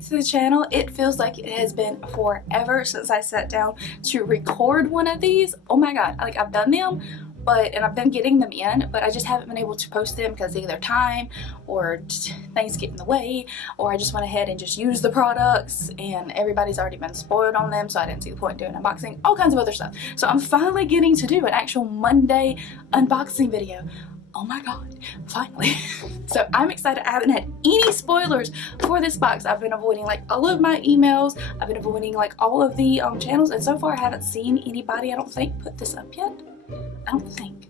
back to the channel. It feels like it has been forever since I sat down to record one of these. Oh my god, like I've done them, and I've been getting them in, but I just haven't been able to post them because either time or things get in the way, or I just went ahead and just used the products and everybody's already been spoiled on them, so I didn't see the point in doing unboxing, all kinds of other stuff. So I'm finally getting to do an actual Monday unboxing video. Oh my god, finally. So I'm excited. I haven't had any spoilers for this box. I've been avoiding like all of my emails. I've been avoiding like all of the channels, and so far I haven't seen anybody, I don't think, put this up yet. I don't think.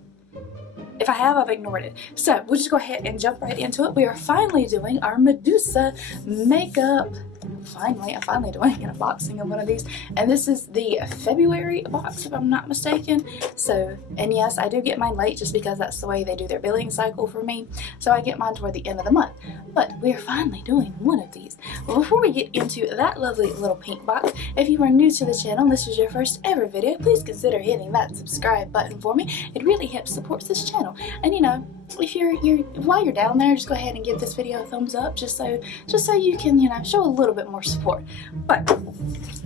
If I have, I've ignored it. So we'll just go ahead and jump right into it. We are finally doing our Medusa makeup. I'm finally doing an unboxing of one of these, and this is the February box if I'm not mistaken. So, and yes, I do get mine late just because that's the way they do their billing cycle for me, so I get mine toward the end of the month. But we're finally doing one of these. Well, before we get into that lovely little pink box, if you are new to the channel and this is your first ever video, please consider hitting that subscribe button for me. It really helps support this channel. And you know, if while you're down there, just go ahead and give this video a thumbs up, just so you can, you know, show a little bit more support. But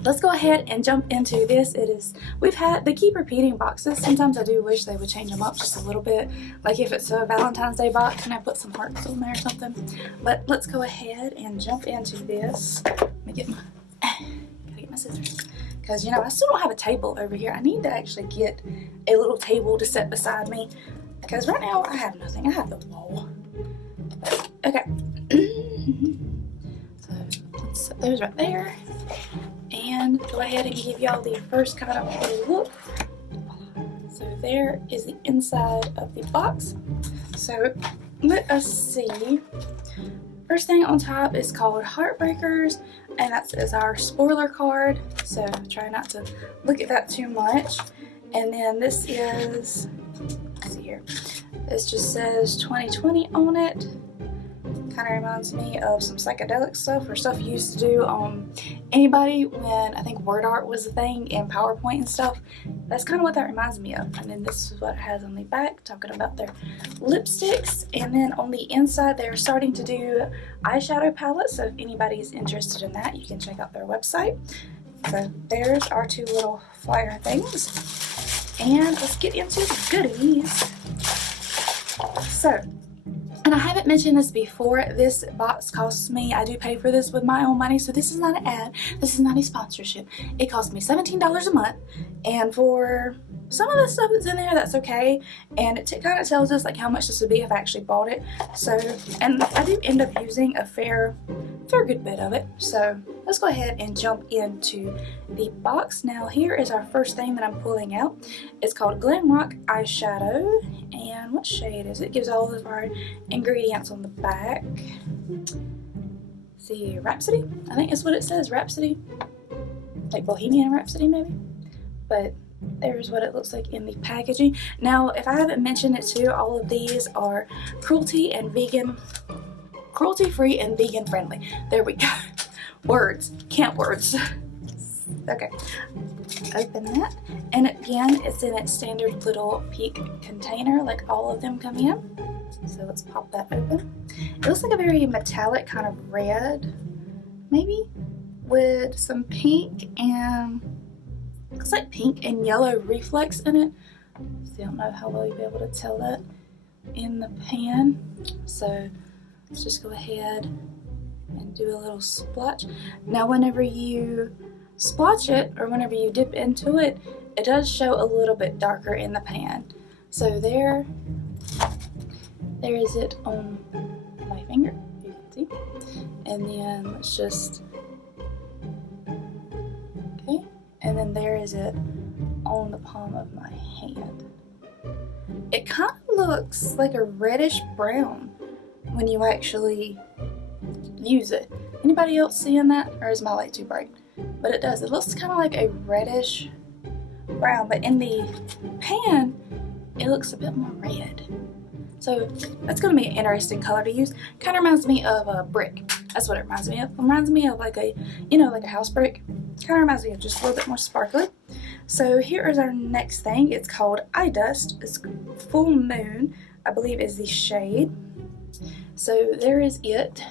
let's go ahead and jump into this. They keep repeating boxes. Sometimes I do wish they would change them up just a little bit, like if it's a Valentine's Day box and I put some hearts on there or something. But let's go ahead and jump into this. Let me gotta get my scissors, because you know I still don't have a table over here. I need to actually get a little table to set beside me, because right now I have nothing. I have the wall. Okay. So let's set those right there and go ahead and give y'all the first kind of a look. So there is the inside of the box. So let us see. First thing on top is called Heartbreakers, and that is our spoiler card. So try not to look at that too much. And then this is, let's see here. This just says 2020 on it. Kind of reminds me of some psychedelic stuff, or stuff you used to do on anybody when I think word art was a thing in PowerPoint and stuff. That's kind of what that reminds me of. And then this is what it has on the back, talking about their lipsticks. And then on the inside, they're starting to do eyeshadow palettes. So if anybody's interested in that, you can check out their website. So there's our two little flyer things. And let's get into the goodies. So, and I haven't mentioned this before, this box costs me, I do pay for this with my own money, so this is not an ad, this is not a sponsorship. It costs me $17 a month, and for some of the stuff that's in there, that's okay, and it kind of tells us like how much this would be if I actually bought it. So, and I do end up using a fair good bit of it. So let's go ahead and jump into the box. Now here is our first thing that I'm pulling out. It's called Glam Rock Eyeshadow, and what shade is it? It gives all of our ingredients on the back. See, Rhapsody? I think that's what it says, Rhapsody. Like Bohemian Rhapsody maybe? But there's what it looks like in the packaging. Now, if I haven't mentioned it too, all of these are cruelty-free and vegan friendly. There we go. Words. Can't words. Okay. Open that. And again, it's in its standard little pink container, like all of them come in. So let's pop that open. It looks like a very metallic kind of red, maybe, with some pink and looks like pink and yellow reflex in it. Still don't know how well you'll be able to tell that in the pan. So let's just go ahead and do a little splotch. Now whenever you splotch it, or whenever you dip into it, it does show a little bit darker in the pan. So there is it on my finger, you can see. And then let's just, okay, and then there is it on the palm of my hand. It kind of looks like a reddish brown when you actually use it. Anybody else seeing that, or is my light too bright? But it does. It looks kind of like a reddish brown, but in the pan, it looks a bit more red. So that's going to be an interesting color to use. Kind of reminds me of a brick. That's what it reminds me of. It reminds me of like a, you know, like a house brick. Kind of reminds me of just a little bit more sparkly. So here is our next thing. It's called Eye Dust. It's Full Moon, I believe is the shade. So there is it.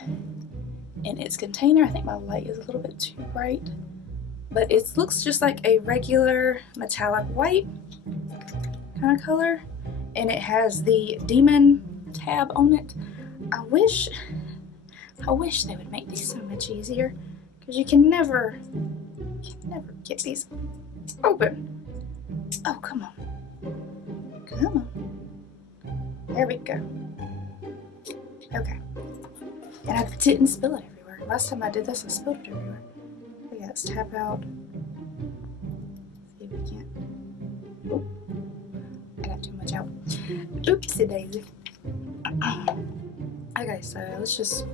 in its container. I think my light is a little bit too bright, but it looks just like a regular metallic white kind of color, and it has the demon tab on it. I wish they would make these so much easier, because you can never get these open. Oh, come on. Come on. There we go. Okay. And I didn't spill it everywhere. Last time I did this, I spilled it everywhere. Okay, let's tap out. See if we can't. Oh, I got too much out. Oopsie daisy. Okay, so let's just.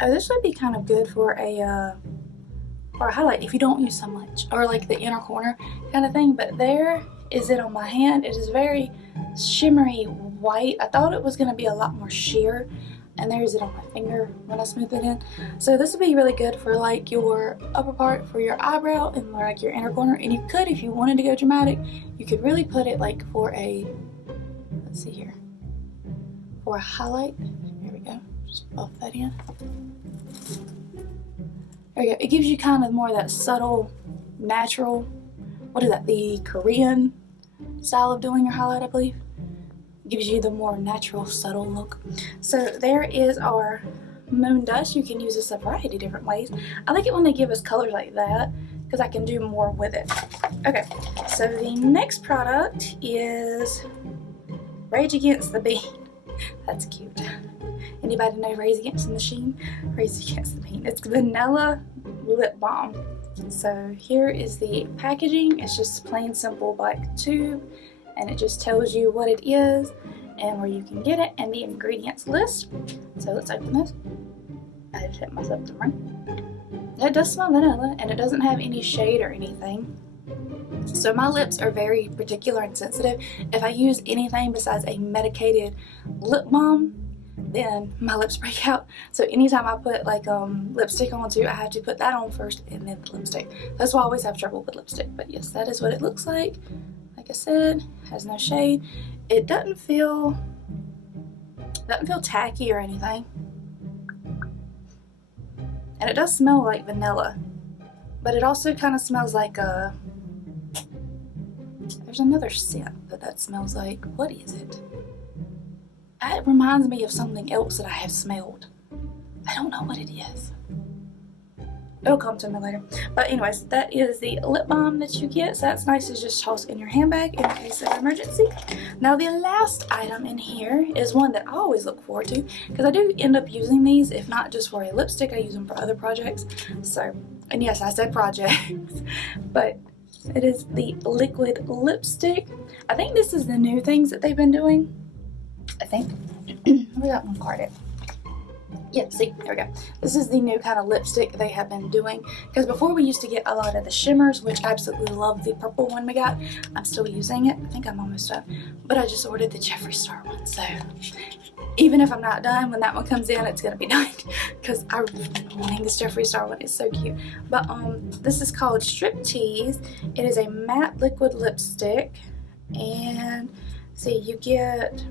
Oh, this would be kind of good for a highlight if you don't use so much, or like the inner corner kind of thing. But there is it on my hand. It is very shimmery white. I thought it was going to be a lot more sheer, and there's it on my finger when I smooth it in. So this would be really good for like your upper part, for your eyebrow, and like your inner corner. And you could, if you wanted to go dramatic, you could really put it like for a, let's see here, for a highlight. There we go. Just buff that in. There you go. It gives you kind of more of that subtle, natural, what is that, the Korean style of doing your highlight, I believe. It gives you the more natural, subtle look. So there is our moon dust. You can use this a variety of different ways. I like it when they give us colors like that, because I can do more with it. Okay, so the next product is Rage Against the Bean. That's cute. Anybody know Rage Against the Machine? Rage Against the Bean. It's vanilla lip balm. So here is the packaging. It's just plain simple black tube, and it just tells you what it is and where you can get it and the ingredients list. So let's open this. I just hit myself to run. It does smell vanilla, and it doesn't have any shade or anything. So my lips are very particular and sensitive. If I use anything besides a medicated lip balm, then my lips break out. So anytime I put like lipstick on too, I have to put that on first and then the lipstick. That's why I always have trouble with lipstick. But yes, that is what it looks like. Like I said, has no shade. It doesn't feel tacky or anything. And it does smell like vanilla, but it also kind of smells like there's another scent that smells like. What is it? It reminds me of something else that I have smelled. I don't know what it is. It'll come to me later. But anyways, that is the lip balm that you get. So that's nice to just toss in your handbag in case of emergency. Now the last item in here is one that I always look forward to, because I do end up using these, if not just for a lipstick, I use them for other projects. So, and yes, I said projects, but it is the liquid lipstick. I think this is the new things that they've been doing. I think. We got one carded. Yep, see, there we go. This is the new kind of lipstick they have been doing, because before we used to get a lot of the shimmers, which I absolutely love the purple one we got. I'm still using it. I think I'm almost done, but I just ordered the Jeffree Star one, so even if I'm not done, when that one comes in, it's gonna be done, because I've been wanting this Jeffree Star one. It's so cute. But this is called Striptease. It is a matte liquid lipstick, and see, you get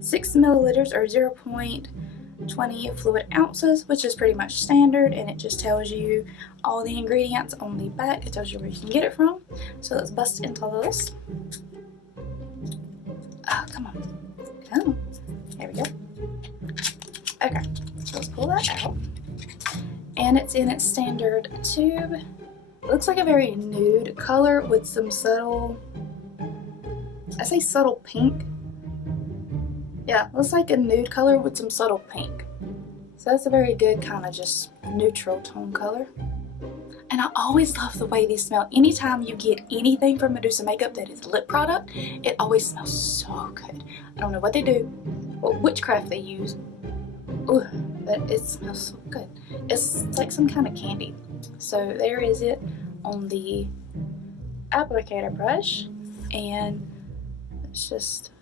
6 milliliters or 0.20 fluid ounces, which is pretty much standard, and it just tells you all the ingredients on the back. It tells you where you can get it from. So let's bust into this. Oh, come on. Come on. There we go. Okay, so let's pull that out. And it's in its standard tube. It looks like a very nude color with some subtle, I say subtle pink. Yeah, looks like a nude color with some subtle pink. So that's a very good kind of just neutral tone color. And I always love the way these smell. Anytime you get anything from Medusa makeup that is a lip product, it always smells so good. I don't know what they do, what witchcraft they use, ooh, but it smells so good. It's like some kind of candy. So there is it on the applicator brush, and it's just,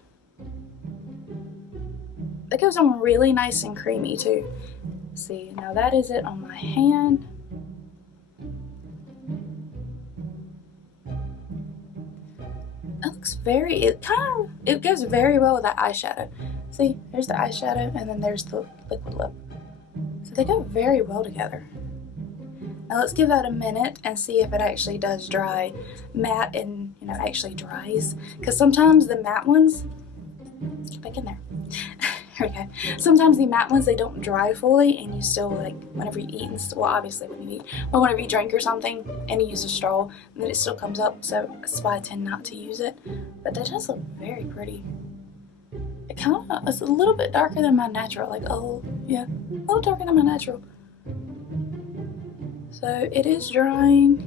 it goes on really nice and creamy too. See, now that is it on my hand. It looks very, it goes very well with that eyeshadow. See, there's the eyeshadow, and then there's the liquid lip. They go very well together. Now let's give that a minute and see if it actually does dry matte and, you know, actually dries. Because sometimes the matte ones, get back in there. Here we go. Sometimes the matte ones, they don't dry fully, and you still, like, whenever you eat, well, obviously when you eat, but whenever you drink or something and you use a straw, then it still comes up. So that's why I tend not to use it. But that does look very pretty. It kind of, it's a little bit darker than my natural, like, oh yeah, a little darker than my natural. So it is drying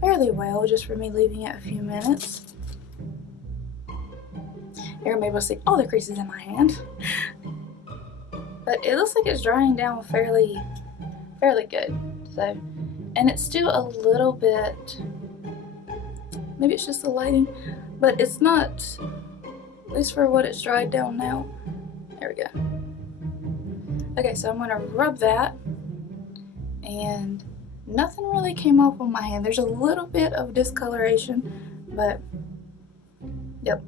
fairly well just for me leaving it a few minutes. You're gonna be able to see all the creases in my hand. But it looks like it's drying down fairly good. So, and it's still a little bit, maybe it's just the lighting, but it's not, at least for what it's dried down now. There we go. Okay, so I'm gonna rub that, and nothing really came off on my hand. There's a little bit of discoloration, but yep,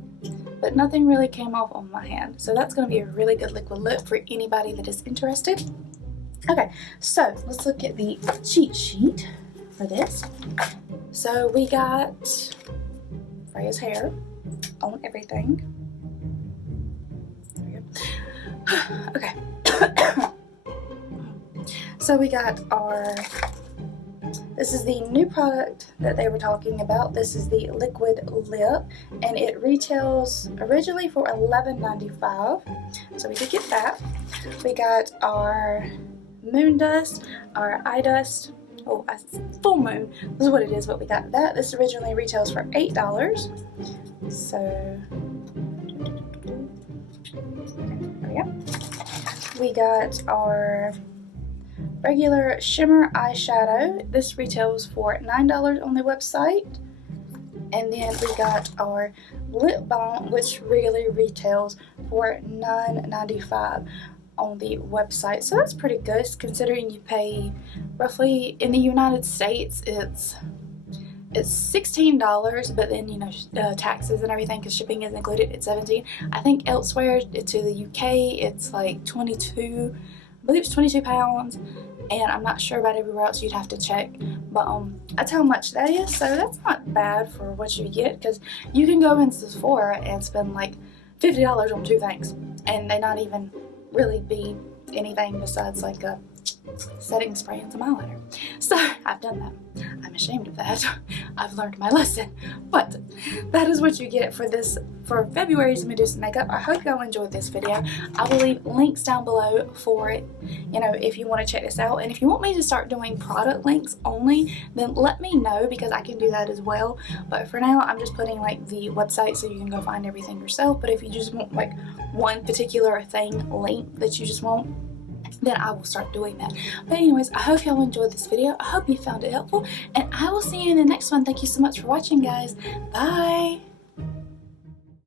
but nothing really came off on my hand. So that's going to be a really good liquid lip for anybody that is interested. Okay, so let's look at the cheat sheet for this. So we got Freya's hair on everything. There we go. Okay. So we got our, this is the new product that they were talking about. This is the liquid lip, and it retails originally for $11.95. So we did get that. We got our moon dust, our eye dust. Oh, full moon. This is what it is, but we got that. This originally retails for $8. So there we go. We got our regular shimmer eyeshadow. This retails for $9 on the website. And then we got our lip balm, which regularly retails for $9.95 on the website. So that's pretty good considering you pay roughly, in the United States, it's $16, but then, you know, taxes and everything, because shipping is included, it's $17. I think elsewhere to the UK it's like 22, I believe it's 22 pounds, and I'm not sure about everywhere else, you'd have to check, but that's how much that is. So that's not bad for what you get, because you can go into Sephora and spend like $50 on 2 things, and they not even really be anything besides like a setting spray and some eyeliner. So I've done that. I'm ashamed of that. I've learned my lesson. But that is what you get for this, for February's Medusa makeup. I hope y'all enjoyed this video. I will leave links down below for it, you know, if you want to check this out. And if you want me to start doing product links only, then let me know, because I can do that as well. But for now, I'm just putting like the website so you can go find everything yourself. But if you just want like one particular thing link that you just want, then I will start doing that. But anyways, I hope y'all enjoyed this video. I hope you found it helpful, and I will see you in the next one. Thank you so much for watching, guys. Bye!